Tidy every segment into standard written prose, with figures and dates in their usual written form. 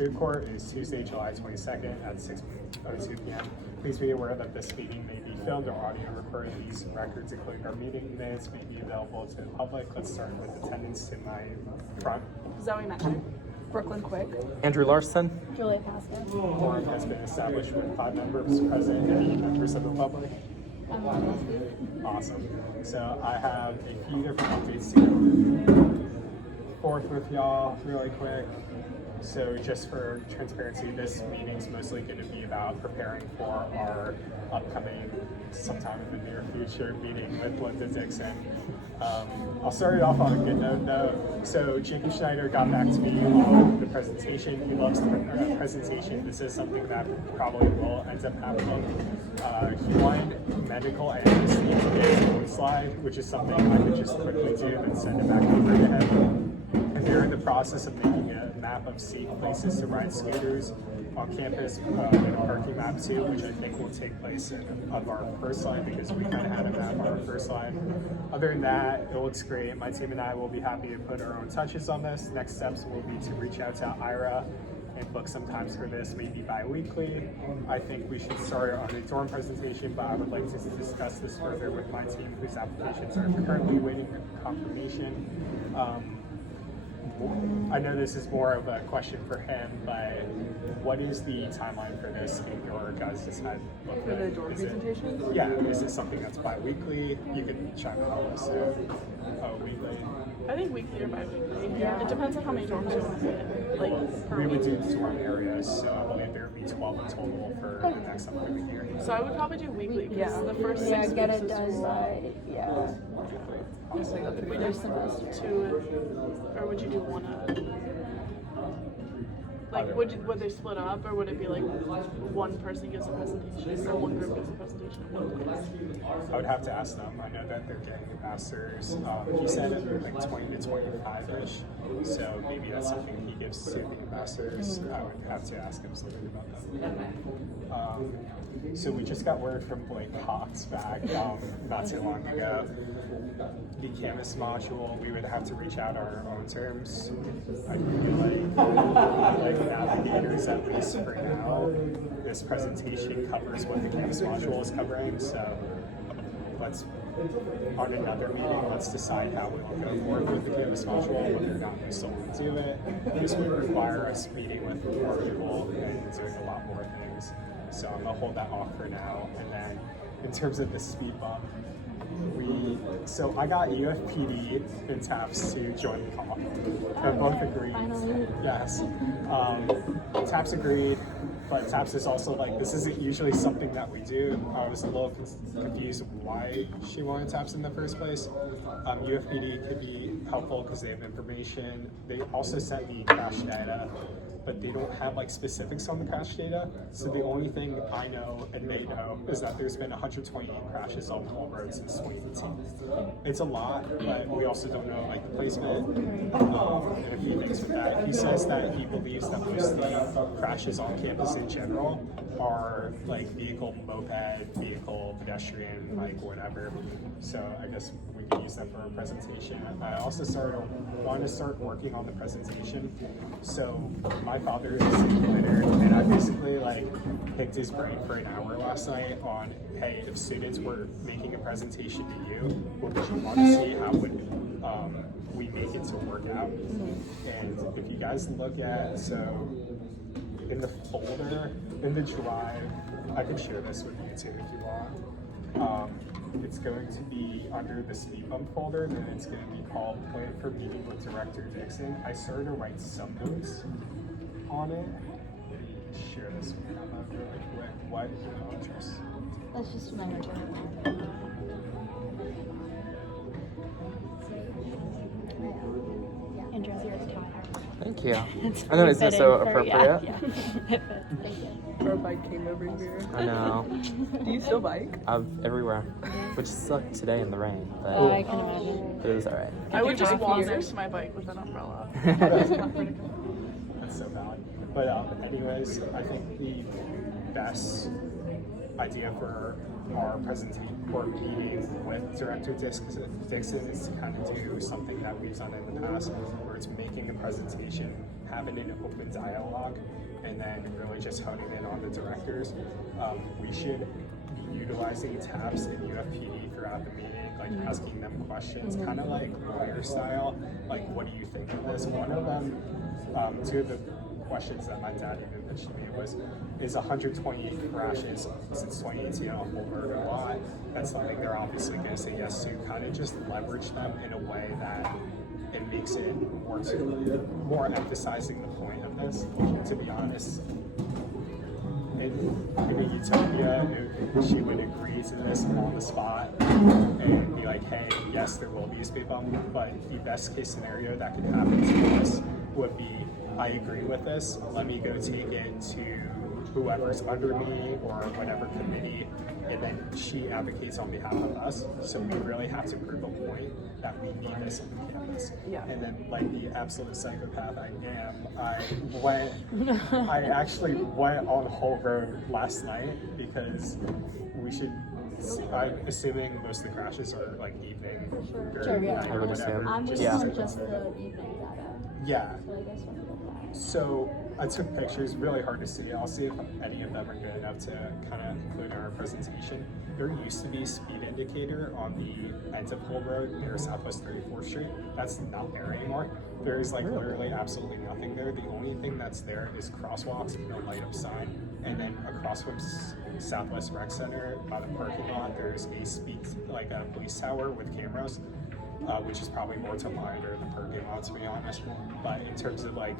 Food Court is Tuesday, July 22nd at 6:02 p.m. Please be aware that this meeting may be filmed or audio recorded. These records, including our meeting minutes, may be available to the public. Let's start with attendance to my front. Zoe Metching. Brooklyn Quick. Andrew Larson. Julia Pascal. Quorum has been established with 5 members present. Any members of the public? Awesome. So I have a few different updates to go forth with y'all really quick. So just for transparency, this meeting's mostly going to be about preparing for our upcoming, sometime in the near future, meeting with Linda Dixon. I'll start it off on a good note though. So Jacob Schneider got back to me on the presentation. He loves the presentation. This is something that probably will end up happening. He wanted medical analysts to get his own slide, which is something I could just quickly do and send it back over to him. And they're in the process of making a map of safe places to ride scooters on campus, and a parking map too, which I think will take place of our first slide because we kind of had a map on our first slide. Other than that, it looks great. My team and I will be happy to put our own touches on this. Next steps will be to reach out to Ira and book some times for this, maybe bi-weekly. I think we should start on a dorm presentation, but I would like to discuss this further with my team whose applications are currently waiting for confirmation. I know this is more of a question for him, but what is the timeline for this in your guys' head? For the dorm presentation? Yeah, is it something that's bi-weekly? You can chime in on this too. Weekly? I think weekly or bi-weekly. Yeah. It depends on how many dorms you want to fit. Like, per We would week. do dorm areas, so I believe there would be 12 in total for the next upcoming year. So I would probably do weekly because the first 6 weeks get it is done by, If we did 2, or would you do 1 like, would they split up, or would it be like one person gives a presentation, or one group gives a presentation at one place? I would have to ask them. I know that they're getting ambassadors. He said like 20 to 25-ish, so maybe that's something he gives to the ambassadors. I would have to ask him something about that. So we just got word from Blake Hawks back not too long ago. The canvas module, we would have to reach out our own terms. I feel like navigators, at least for now. This presentation covers what the canvas module is covering, so let's, on another meeting, let's decide how we will go forward with the canvas module, whether or not we still want to do it. This would require us meeting with more people and doing a lot more things. So I'm gonna hold that off for now. And then in terms of the speed bump, so I got UFPD and TAPS to join the call. They both agreed. Finally. Yes. TAPS agreed, but TAPS is also like, this isn't usually something that we do. I was a little confused why she wanted TAPS in the first place. UFPD could be helpful because they have information. They also sent me crash data, but they don't have like specifics on the crash data. So the only thing I know and they know is that there's been 128 crashes on all roads since 2018. It's a lot, but we also don't know like the placement and a few things with that. He says that he believes that most of the crashes on campus in general are like vehicle, moped, vehicle, pedestrian, like whatever. So I guess we can use that for our presentation. I also wanted to start working on the presentation. So my father is a simulator, and I basically like picked his brain for an hour last night on, hey, if students were making a presentation to you, what would you want to see? How would we make it to work out? And if you guys look at, so in the folder, in the drive, I can share this with you too if you want. It's going to be under the speed bump folder, and then it's going to be called Plan for Meeting with Director Dixon. I started to write some notes on it. Let me share this with you really quick. What email address? That's just my return. Andrew, you're at the top. Thank you. I know, isn't it so appropriate? Yeah. It fits. Thank you. Our bike came over here. I know. Do you still bike? Everywhere, which sucked today in the rain, but Oh, I can imagine. it was alright. I would just walk here. next to my bike with an umbrella. That's so valid. But anyways, I think the best idea for our presentation or meeting with Director Dixon is to kind of do something that we've done in the past, where it's making a presentation, having an open dialogue and then really just honing in on the directors. We should be utilizing tabs in UFPD throughout the meeting, like asking them questions, kind of like lawyer style, like what do you think of this? One of them, two of the questions that my dad even pitched to me was, is 120 crashes since 2018 on Holbrook a lot? That's something they're obviously going to say yes to. Kind of just leverage them in a way that it makes it more emphasizing the point of this. To be honest, in a utopia, she would agree to this on the spot and be like, hey, yes, there will be a speed bump, but the best case scenario that could happen to us would be, I agree with this, let me go take it to whoever's under me or whatever committee, and then she advocates on behalf of us. So we really have to prove a point that we need this on the campus. Yeah. And then, like the absolute psychopath I am, I actually went on Whole Road last night because we should. I'm assuming most of the crashes are like evening or Sure, yeah. night I or would whatever. assume. I'm just Yeah. on just the evening data. Yeah. So I guess when I look So I took pictures, really hard to see. I'll see if any of them are good enough to kind of include in our presentation. There used to be a speed indicator on the end of Hull Road near Southwest 34th Street. That's not there anymore. There is like literally absolutely nothing there. The only thing that's there is crosswalks and a light up sign. And then across from Southwest Rec Center by the parking lot, there's a like a police tower with cameras. Which is probably more to monitor the parking lot, to be honest. But in terms of like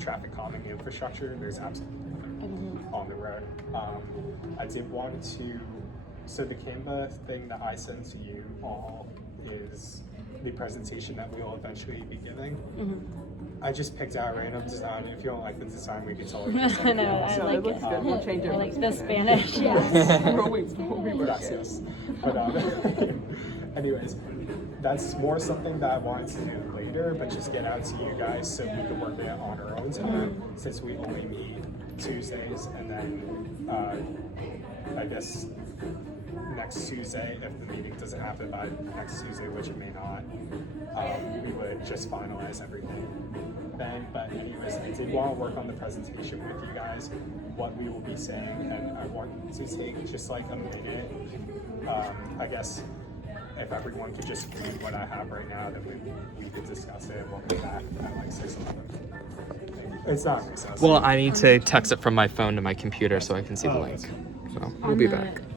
traffic calming infrastructure, there's absolutely nothing on the road. I did want to, so the Canva thing that I sent to you all is the presentation that we will eventually be giving. I just picked out a random design. If you don't like the design, we can totally just I know, I So like it looks it. good. We'll change it. I like the Spanish, yes. We'll rework Yes, it. yes. But anyways, that's more something that I wanted to do later, but just get out to you guys so we can work it on our own time, since we only meet Tuesdays, and then I guess next Tuesday, if the meeting doesn't happen by next Tuesday, which it may not, we would just finalize everything then. But anyways, I did want to work on the presentation with you guys, what we will be saying, and I want to take just like a minute, I guess, if everyone could just read what I have right now, then we could discuss it. We'll be back at like 6:11. It's not recess. Well, I need to text it from my phone to my computer so I can see the link. So we'll be back.